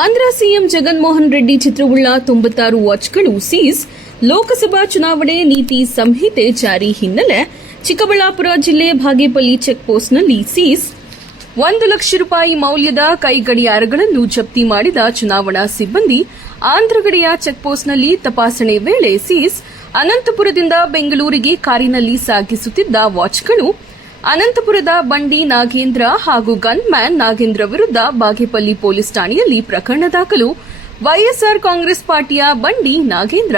Andhra CM Jaganmohan Reddy ಚಿತ್ರವುಳ್ಳ 96 ವಾಚ್ಗಳು seize. Lok Sabha ಚುನಾವಣೆ ನೀತಿ ಸಂಹಿತೆ ಜಾರಿ ಹಿನ್ನೆಲೆ ಚಿಕ್ಕಬಳ್ಳಾಪುರ ಜಿಲ್ಲೆ ಬಾಗೇಪಲ್ಲಿ ಚೆಕ್ಪೋಸ್ಟ್ನಲ್ಲಿ ಸೀಸ್. 1 ಲಕ್ಷ ರೂಪಾಯಿ ಮೌಲ್ಯದ ಕೈಗಡಿಯಾರಗಳನ್ನು ಜಪ್ತಿ ಮಾಡಿದ ಚುನಾವಣಾ ಸಿಬ್ಬಂದಿ. ಆಂಧ್ರ ಗಡಿಯ ಚೆಕ್ಪೋಸ್ಟ್ನಲ್ಲಿ ತಪಾಸಣೆ ವೇಳೆ ಸೀಸ್. ಅನಂತಪುರದಿಂದ ಬೆಂಗಳೂರಿಗೆ ಕಾರಿನಲ್ಲಿ ಸಾಗಿಸುತ್ತಿದ್ದ ವಾಚ್ಗಳು. ಅನಂತಪುರದ ಬಂಡಿ ನಾಗೇಂದ್ರ ಹಾಗೂ ಗನ್ಮ್ಯಾನ್ ನಾಗೇಂದ್ರ ವಿರುದ್ಧ ಬಾಗೇಪಲ್ಲಿ ಪೊಲೀಸ್ ಠಾಣೆಯಲ್ಲಿ ಪ್ರಕರಣ ದಾಖಲು. ವೈಎಸ್ಆರ್ ಕಾಂಗ್ರೆಸ್ ಪಾರ್ಟಿಯ ಬಂಡಿ ನಾಗೇಂದ್ರ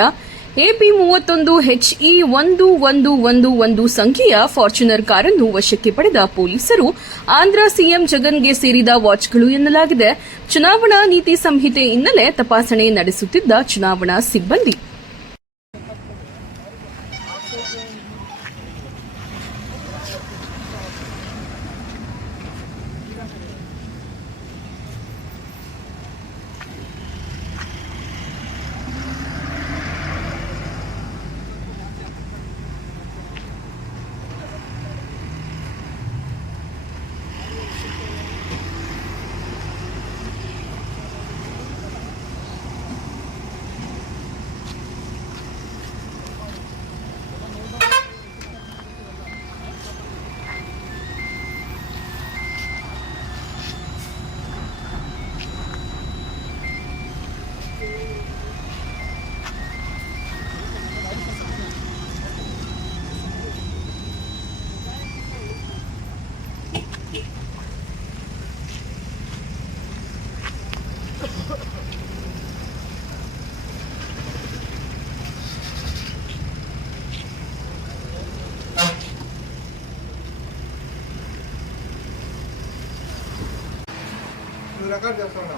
AP31 HE1111 ಸಂಖ್ಯೆಯ ಫಾರ್ಚುನರ್ ಕಾರನ್ನು ವಶಕ್ಕೆ ಪಡೆದ ಪೊಲೀಸರು ಆಂಧ್ರ ಸಿಎಂ ಜಗನ್ಗೆ ಸೇರಿದ ವಾಚ್ಗಳು ಎನ್ನಲಾಗಿದೆ. ಚುನಾವಣಾ ನೀತಿ ಸಂಹಿತೆ ಹಿನ್ನೆಲೆ ತಪಾಸಣೆ ನಡೆಸುತ್ತಿದ್ದ ಚುನಾವಣಾ ಸಿಬ್ಬಂದಿ. రికార్డ్ చేస్తా ఉన్నా